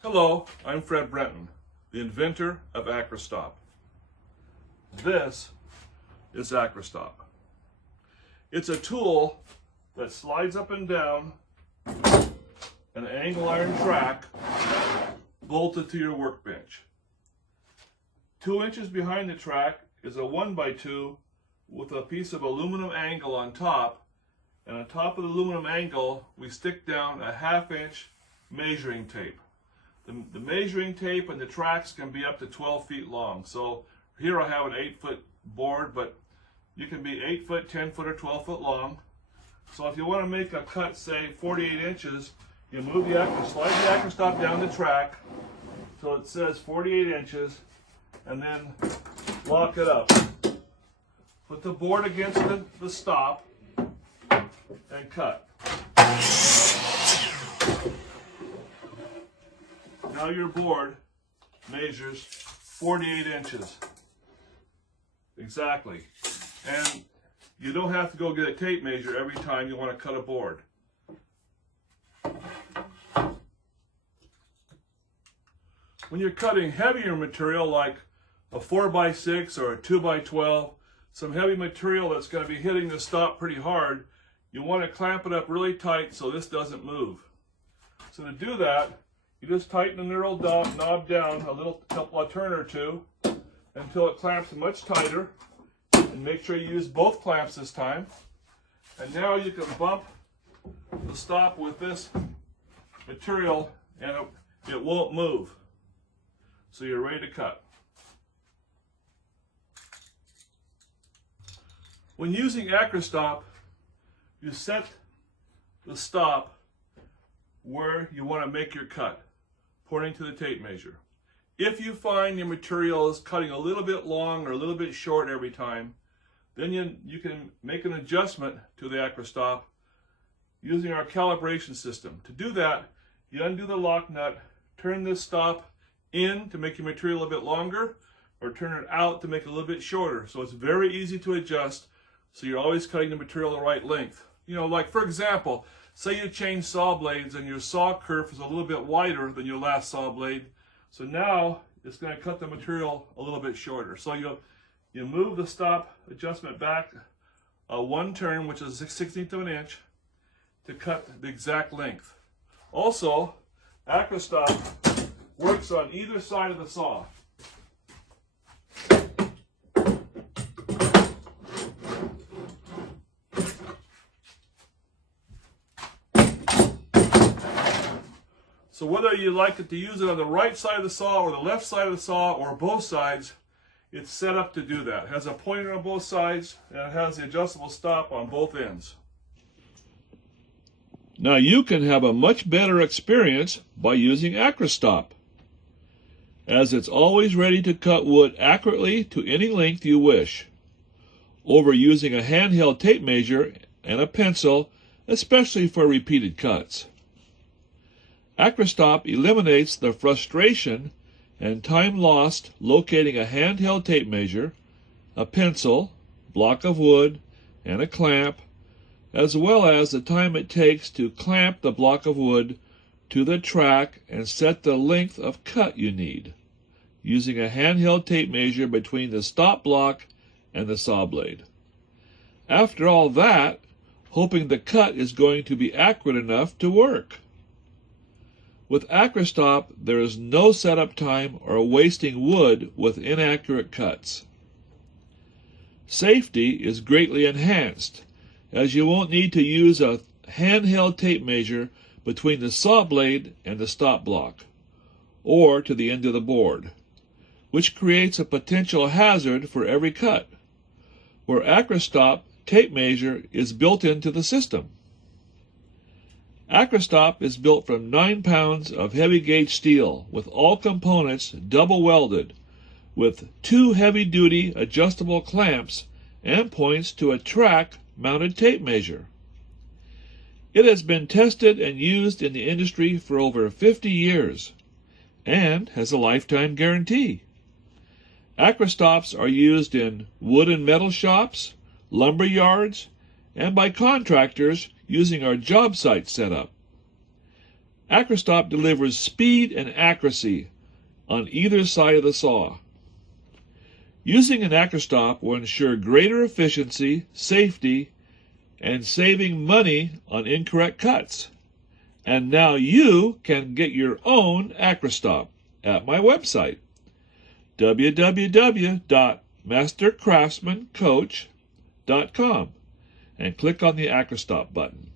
Hello, I'm Fred Brenton, the inventor of Acura Stop. This is Acura Stop. It's a tool that slides up and down an angle iron track bolted to your workbench. 2 inches behind the track is a 1x2 with a piece of aluminum angle on top, and on top of the aluminum angle we stick down a 1/2 inch measuring tape. The measuring tape and the tracks can be up to 12 feet long. So here I have an 8-foot board, but you can be 8 foot, 10 foot, or 12 foot long. So if you want to make a cut, say 48 inches, you slide the Acura Stop down the track till it says 48 inches, and then lock it up. Put the board against the stop and cut. Now your board measures 48 inches. Exactly. And you don't have to go get a tape measure every time you want to cut a board. When you're cutting heavier material like a 4x6 or a 2x12, some heavy material that's going to be hitting the stop pretty hard, you want to clamp it up really tight so this doesn't move. So to do that, you just tighten the knurled knob down a turn or two until it clamps much tighter, and make sure you use both clamps this time. And now you can bump the stop with this material and it won't move. So you're ready to cut. When using Acura Stop, you set the stop where you want to make your cut, pointing to the tape measure. If you find your material is cutting a little bit long or a little bit short every time, then you can make an adjustment to the Acura Stop using our calibration system. To do that, you undo the lock nut, turn this stop in to make your material a bit longer, or turn it out to make it a little bit shorter. So it's very easy to adjust, so you're always cutting the material the right length. You know, like for example, say you change saw blades and your saw kerf is a little bit wider than your last saw blade. So now it's going to cut the material a little bit shorter. So you move the stop adjustment back 1 turn, which is 1/16 of an inch, to cut the exact length. Also, Acura Stop works on either side of the saw. So whether you like it to use it on the right side of the saw or the left side of the saw or both sides, it's set up to do that. It has a pointer on both sides and it has the adjustable stop on both ends. Now you can have a much better experience by using Acura Stop, as it's always ready to cut wood accurately to any length you wish, over using a handheld tape measure and a pencil, especially for repeated cuts. Acura Stop eliminates the frustration and time lost locating a handheld tape measure, a pencil, block of wood, and a clamp, as well as the time it takes to clamp the block of wood to the track and set the length of cut you need, using a handheld tape measure between the stop block and the saw blade. After all that, hoping the cut is going to be accurate enough to work. With Acura Stop, there is no setup time or wasting wood with inaccurate cuts. Safety is greatly enhanced, as you won't need to use a handheld tape measure between the saw blade and the stop block, or to the end of the board, which creates a potential hazard for every cut, where Acura Stop tape measure is built into the system. Acura Stop is built from 9 pounds of heavy gauge steel with all components double welded, with 2 heavy-duty adjustable clamps and points to a track mounted tape measure. It has been tested and used in the industry for over 50 years and has a lifetime guarantee. Acura Stops are used in wood and metal shops, lumber yards, and by contractors using our job site setup. Acura Stop delivers speed and accuracy on either side of the saw. Using an Acura Stop will ensure greater efficiency, safety, and saving money on incorrect cuts. And now you can get your own Acura Stop at my website, www.mastercraftsmancoach.com, and click on the Acura Stop button.